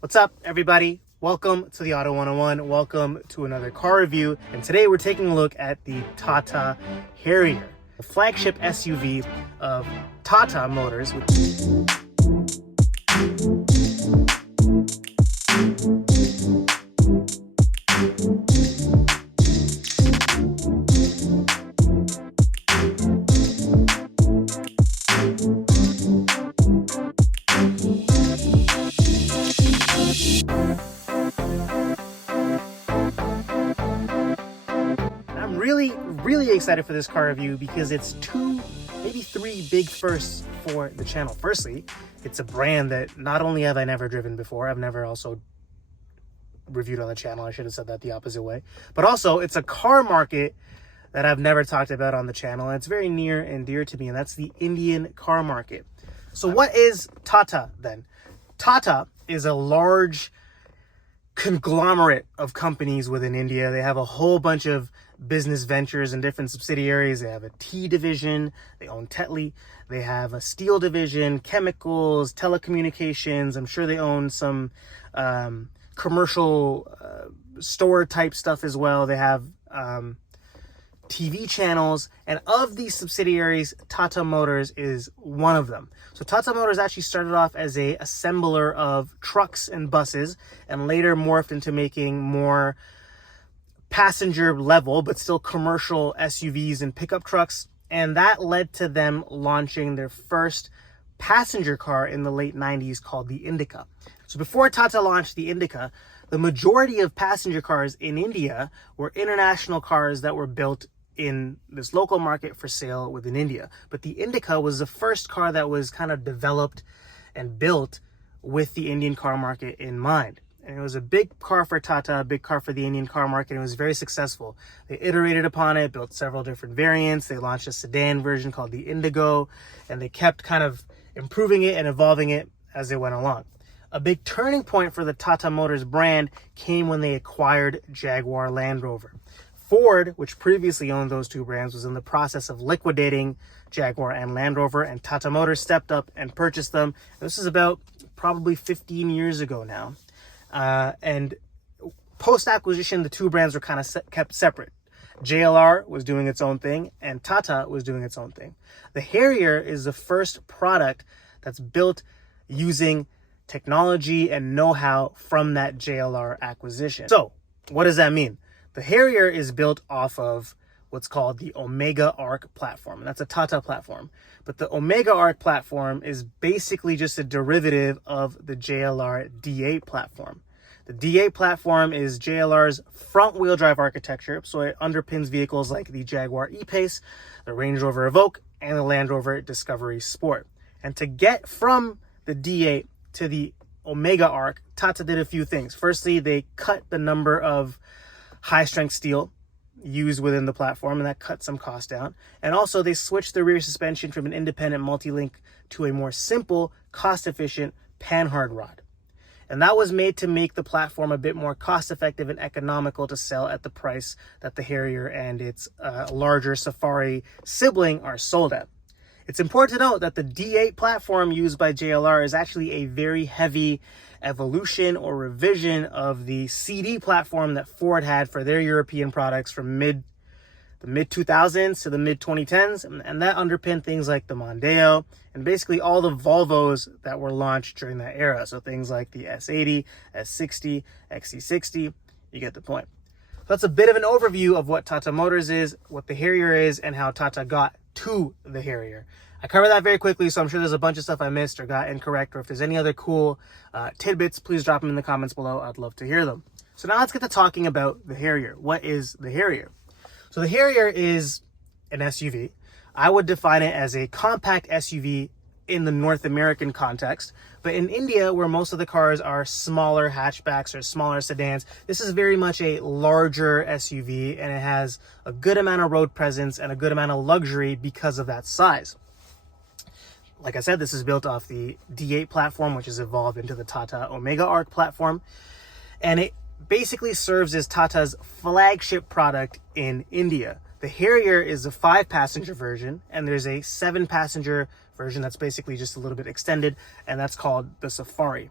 What's up, everybody? Welcome to the Auto 101. Welcome to another car review. And today we're taking a look at the Tata Harrier, the flagship SUV of Tata Motors. I'm really excited for this car review because it's two, maybe three big firsts for the channel. Firstly, it's a brand that not only have I never driven before, I've never also reviewed on the channel. I should have said that the opposite way. But also, it's a car market that I've never talked about on the channel, and it's very near and dear to me, and that's the Indian car market. So what is Tata then? Tata is a large conglomerate of companies within India. They have a whole bunch of business ventures and different subsidiaries. They have a tea division, they own Tetley, they have a steel division, chemicals, telecommunications. I'm sure they own some commercial store type stuff as well. They have TV channels, and of these subsidiaries, Tata Motors is one of them. So Tata Motors actually started off as a assembler of trucks and buses, and later morphed into making more passenger level, but still commercial SUVs and pickup trucks. And that led to them launching their first passenger car in the late 90s called the Indica. So before Tata launched the Indica, the majority of passenger cars in India were international cars that were built in this local market for sale within India. But the Indica was the first car that was kind of developed and built with the Indian car market in mind. And it was a big car for Tata, a big car for the Indian car market. It was very successful. They iterated upon it, built several different variants. They launched a sedan version called the Indigo, and they kept kind of improving it and evolving it as they went along. A big turning point for the Tata Motors brand came when they acquired Jaguar Land Rover. Ford, which previously owned those two brands, was in the process of liquidating Jaguar and Land Rover, and Tata Motors stepped up and purchased them. This is about probably 15 years ago now. And post-acquisition, the two brands were kind of kept separate. JLR was doing its own thing, and Tata was doing its own thing. The Harrier is the first product that's built using technology and know-how from that JLR acquisition. So, what does that mean? The Harrier is built off of what's called the Omega Arc platform, and that's a Tata platform. But the Omega Arc platform is basically just a derivative of the JLR D8 platform. The D8 platform is JLR's front-wheel drive architecture, so it underpins vehicles like the Jaguar E-Pace, the Range Rover Evoque, and the Land Rover Discovery Sport. And to get from the D8 to the Omega Arc, Tata did a few things. Firstly, they cut the number of high-strength steel used within the platform, and that cut some cost down. And also, they switched the rear suspension from an independent multi-link to a more simple, cost-efficient panhard rod. And that was made to make the platform a bit more cost-effective and economical to sell at the price that the Harrier and its larger Safari sibling are sold at. It's important to note that the D8 platform used by JLR is actually a very heavy evolution or revision of the CD platform that Ford had for their European products from the mid 2000s to the mid 2010s, and that underpinned things like the Mondeo and basically all the Volvos that were launched during that era. So things like the S80, S60, XC60, you get the point. So that's a bit of an overview of what Tata Motors is, what the Harrier is, and how Tata got to the Harrier. I covered that very quickly, so I'm sure there's a bunch of stuff I missed or got incorrect, or if there's any other cool tidbits, please drop them in the comments below. I'd love to hear them. So now let's get to talking about the Harrier. What is the Harrier? So the Harrier is an SUV. I would define it as a compact SUV in the North American context, but in India, where most of the cars are smaller hatchbacks or smaller sedans, this is very much a larger SUV, and it has a good amount of road presence and a good amount of luxury because of that size. Like I said, this is built off the D8 platform, which has evolved into the Tata Omega Arc platform, and it basically serves as Tata's flagship product in India. The Harrier is a 5-passenger version, and there's a 7-passenger version that's basically just a little bit extended, and that's called the Safari.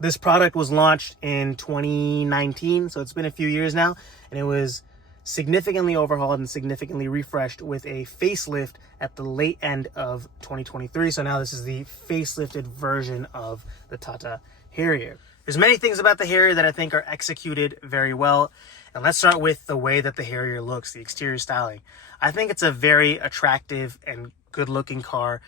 This product was launched in 2019, so it's been a few years now, and it was significantly overhauled and significantly refreshed with a facelift at the late end of 2023. So now this is the facelifted version of the Tata Harrier. There's many things about the Harrier that I think are executed very well. And let's start with the way that the Harrier looks, the exterior styling. I think it's a very attractive and good looking car.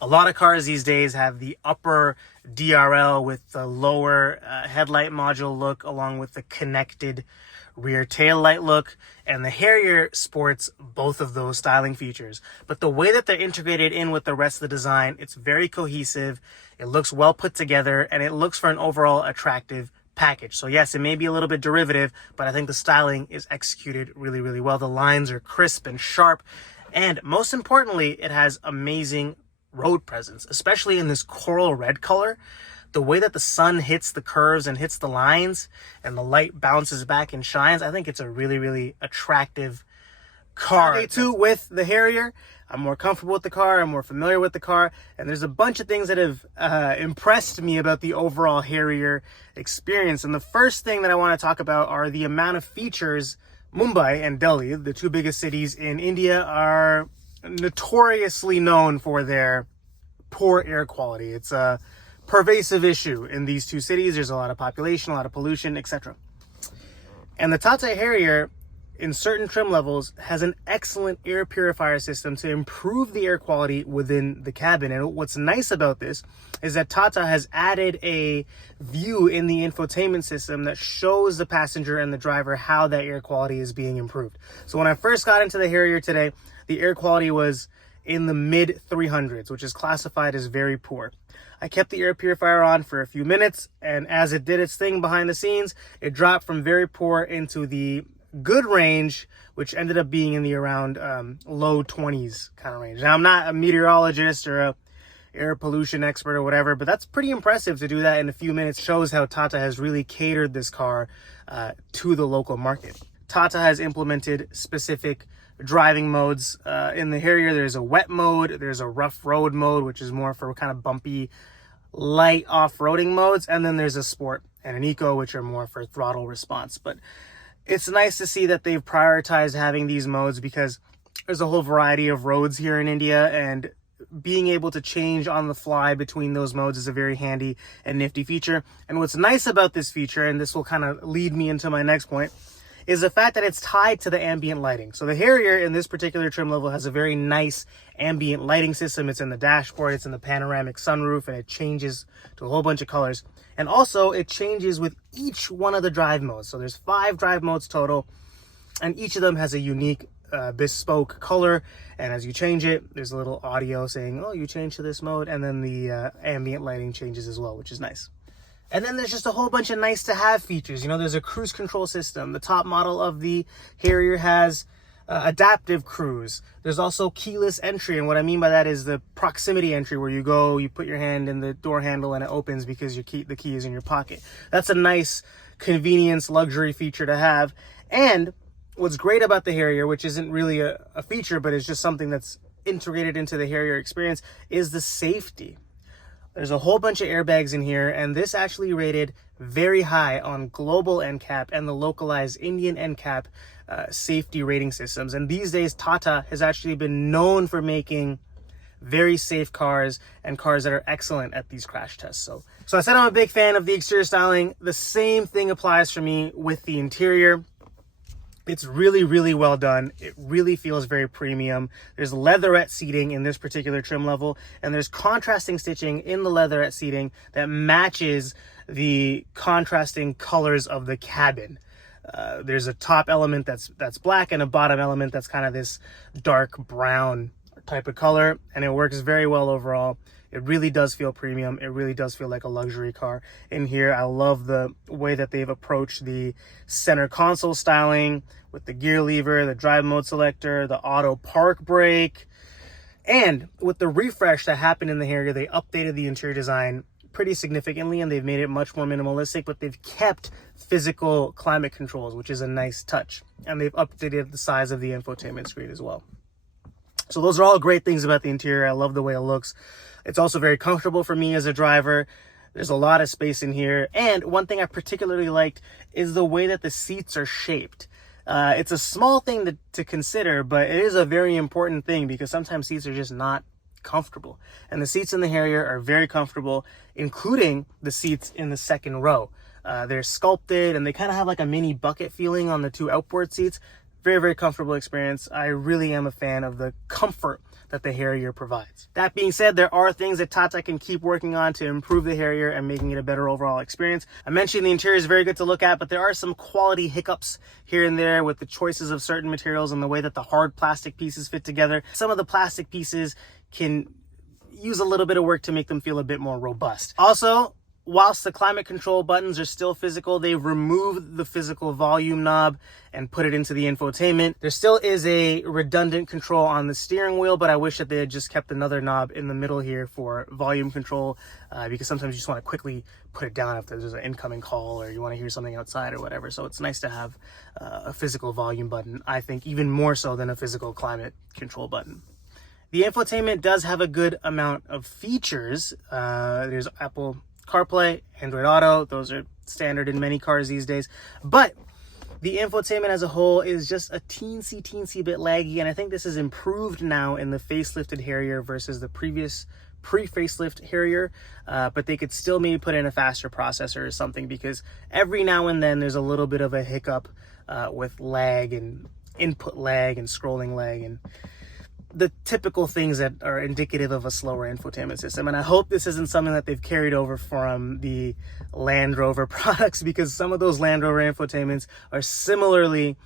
A lot of cars these days have the upper DRL with the lower headlight module look, along with the connected rear tail light look, and the Harrier sports both of those styling features. But the way that they're integrated in with the rest of the design, it's very cohesive, it looks well put together, and it looks for an overall attractive package. So yes, it may be a little bit derivative, but I think the styling is executed really, really well. The lines are crisp and sharp, and most importantly, it has amazing road presence, especially in this coral red color. The way that the sun hits the curves and hits the lines and the light bounces back and shines, I think it's a really, really attractive car. Day two with the Harrier. I'm more comfortable with the car. I'm more familiar with the car. And there's a bunch of things that have impressed me about the overall Harrier experience. And the first thing that I want to talk about are the amount of features. Mumbai and Delhi, the two biggest cities in India, are notoriously known for their poor air quality. It's a pervasive issue in these two cities. There's a lot of population, a lot of pollution, etc. And the Tata Harrier, in certain trim levels, has an excellent air purifier system to improve the air quality within the cabin. And what's nice about this is that Tata has added a view in the infotainment system that shows the passenger and the driver how that air quality is being improved. So when I first got into the Harrier today, the air quality was in the mid 300s, which is classified as very poor. I kept the air purifier on for a few minutes, and as it did its thing behind the scenes, it dropped from very poor into the good range, which ended up being in the around low 20s kind of range. Now, I'm not a meteorologist or a air pollution expert or whatever, but that's pretty impressive to do that in a few minutes. Shows how Tata has really catered this car to the local market. Tata has implemented specific driving modes. In the Harrier, there's a wet mode, there's a rough road mode, which is more for kind of bumpy, light off-roading modes, and then there's a sport and an eco, which are more for throttle response. But it's nice to see that they've prioritized having these modes, because there's a whole variety of roads here in India, and being able to change on the fly between those modes is a very handy and nifty feature. And what's nice about this feature, and this will kind of lead me into my next point, is the fact that it's tied to the ambient lighting. So the Harrier in this particular trim level has a very nice ambient lighting system. It's in the dashboard, it's in the panoramic sunroof, and it changes to a whole bunch of colors. And also it changes with each one of the drive modes. So there's 5 drive modes total, and each of them has a unique bespoke color. And as you change it, there's a little audio saying, oh, you changed to this mode, and then the ambient lighting changes as well, which is nice. And then there's just a whole bunch of nice to have features. You know, there's a cruise control system. The top model of the Harrier has adaptive cruise. There's also keyless entry. And what I mean by that is the proximity entry, where you go, you put your hand in the door handle and it opens because the key is in your pocket. That's a nice convenience luxury feature to have. And what's great about the Harrier, which isn't really a feature, but it's just something that's integrated into the Harrier experience, is the safety. There's a whole bunch of airbags in here, and this actually rated very high on global NCAP and the localized Indian NCAP safety rating systems. And these days, Tata has actually been known for making very safe cars and cars that are excellent at these crash tests. So I said I'm a big fan of the exterior styling. The same thing applies for me with the interior. It's really, really well done. It really feels very premium. There's leatherette seating in this particular trim level, and there's contrasting stitching in the leatherette seating that matches the contrasting colors of the cabin. There's a top element that's black and a bottom element that's kind of this dark brown type of color, and it works very well overall. It really does feel premium. It really does feel like a luxury car in here. I love the way that they've approached the center console styling with the gear lever, the drive mode selector, the auto park brake. And with the refresh that happened in the Harrier, they updated the interior design pretty significantly, and they've made it much more minimalistic, but they've kept physical climate controls, which is a nice touch. And they've updated the size of the infotainment screen as well. So those are all great things about the interior. I love the way it looks. It's also very comfortable for me as a driver. There's a lot of space in here. And one thing I particularly liked is the way that the seats are shaped. It's a small thing to consider, but it is a very important thing because sometimes seats are just not comfortable. And the seats in the Harrier are very comfortable, including the seats in the second row. They're sculpted and they kind of have like a mini bucket feeling on the two outboard seats. Very, very comfortable experience. I really am a fan of the comfort that the Harrier provides. That being said, there are things that Tata can keep working on to improve the Harrier and making it a better overall experience. I mentioned the interior is very good to look at, but there are some quality hiccups here and there with the choices of certain materials and the way that the hard plastic pieces fit together. Some of the plastic pieces can use a little bit of work to make them feel a bit more robust. Also, whilst the climate control buttons are still physical, they've removed the physical volume knob and put it into the infotainment. There still is a redundant control on the steering wheel, but I wish that they had just kept another knob in the middle here for volume control, because sometimes you just want to quickly put it down if there's an incoming call or you want to hear something outside or whatever. So it's nice to have a physical volume button, I think even more so than a physical climate control button. The infotainment does have a good amount of features. There's Apple CarPlay, Android Auto, those are standard in many cars these days. But the infotainment as a whole is just a teensy bit laggy, and I think this is improved now in the facelifted Harrier versus the previous pre-facelift Harrier, but they could still maybe put in a faster processor or something, because every now and then there's a little bit of a hiccup with lag and input lag and scrolling lag and the typical things that are indicative of a slower infotainment system. And I hope this isn't something that they've carried over from the Land Rover products, because some of those Land Rover infotainments are similarly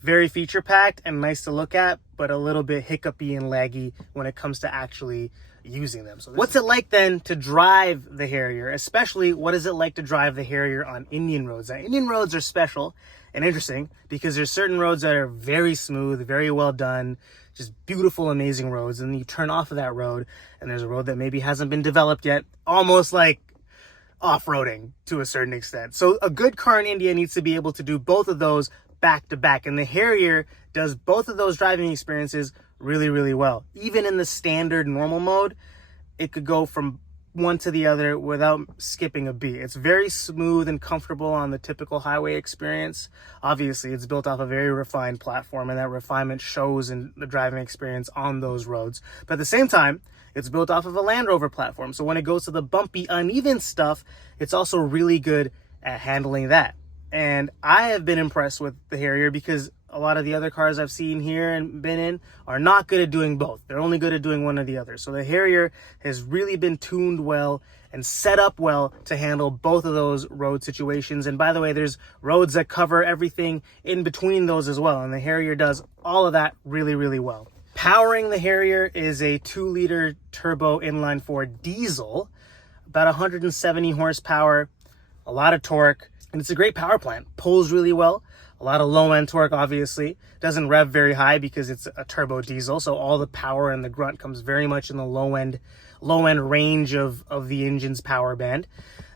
very feature packed and nice to look at, but a little bit hiccupy and laggy when it comes to actually using them. So what's it like then to drive the Harrier? Especially, what is it like to drive the Harrier on Indian roads? Now, Indian roads are special and interesting because there's certain roads that are very smooth, very well done, just beautiful, amazing roads. And you turn off of that road and there's a road that maybe hasn't been developed yet, almost like off-roading to a certain extent. So a good car in India needs to be able to do both of those back to back. And the Harrier does both of those driving experiences really, really well. Even in the standard normal mode, it could go from one to the other without skipping a beat. It's very smooth and comfortable on the typical highway experience. Obviously, it's built off a very refined platform, and that refinement shows in the driving experience on those roads. But at the same time, it's built off of a Land Rover platform. So when it goes to the bumpy, uneven stuff, it's also really good at handling that. And I have been impressed with the Harrier because a lot of the other cars I've seen here and been in are not good at doing both. They're only good at doing one or the other. So the Harrier has really been tuned well and set up well to handle both of those road situations. And by the way, there's roads that cover everything in between those as well. And the Harrier does all of that really, really well. Powering the Harrier is a 2-liter turbo inline-4 diesel, about 170 horsepower, a lot of torque. And it's a great power plant. Pulls really well. A lot of low-end torque, obviously. Doesn't rev very high because it's a turbo diesel, so all the power and the grunt comes very much in the low-end range of the engine's power band.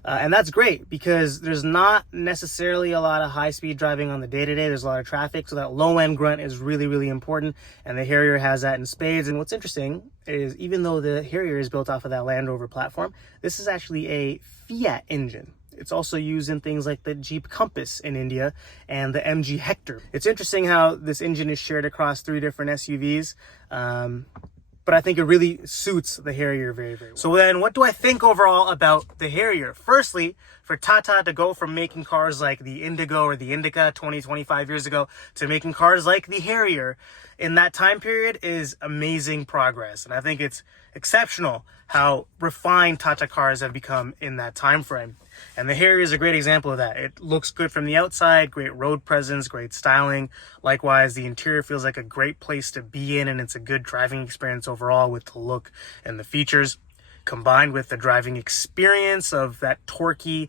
And that's great because there's not necessarily a lot of high-speed driving on the day-to-day. There's a lot of traffic, so that low-end grunt is really, really important, and the Harrier has that in spades. And what's interesting is, even though the Harrier is built off of that Land Rover platform, this is actually a Fiat engine. It's also used in things like the Jeep Compass in India and the MG Hector. It's interesting how this engine is shared across 3 different SUVs, but I think it really suits the Harrier very, very well. So then, what do I think overall about the Harrier? Firstly, for Tata to go from making cars like the Indigo or the Indica 25 years ago to making cars like the Harrier in that time period is amazing progress. And I think it's exceptional how refined Tata cars have become in that time frame. And the Harrier is a great example of that. It looks good from the outside, great road presence, great styling. Likewise, the interior feels like a great place to be in, and it's a good driving experience overall with the look and the features, combined with the driving experience of that torquey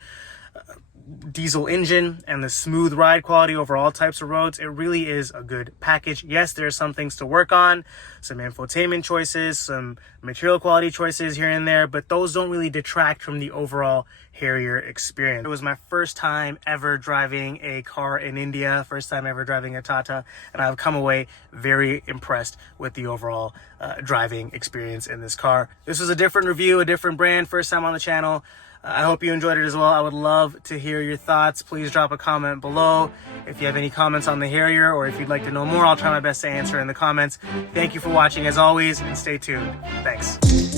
diesel engine and the smooth ride quality over all types of roads. It really is a good package. Yes, there are some things to work on, some infotainment choices, some material quality choices here and there, but those don't really detract from the overall Harrier experience. It was my first time ever driving a car in India, first time ever driving a Tata, and I've come away very impressed with the overall driving experience in this car. This was a different review, a different brand, first time on the channel. I hope you enjoyed it as well. I would love to hear your thoughts. Please drop a comment below. If you have any comments on the Harrier, or if you'd like to know more, I'll try my best to answer in the comments. Thank you for watching as always, and stay tuned. Thanks.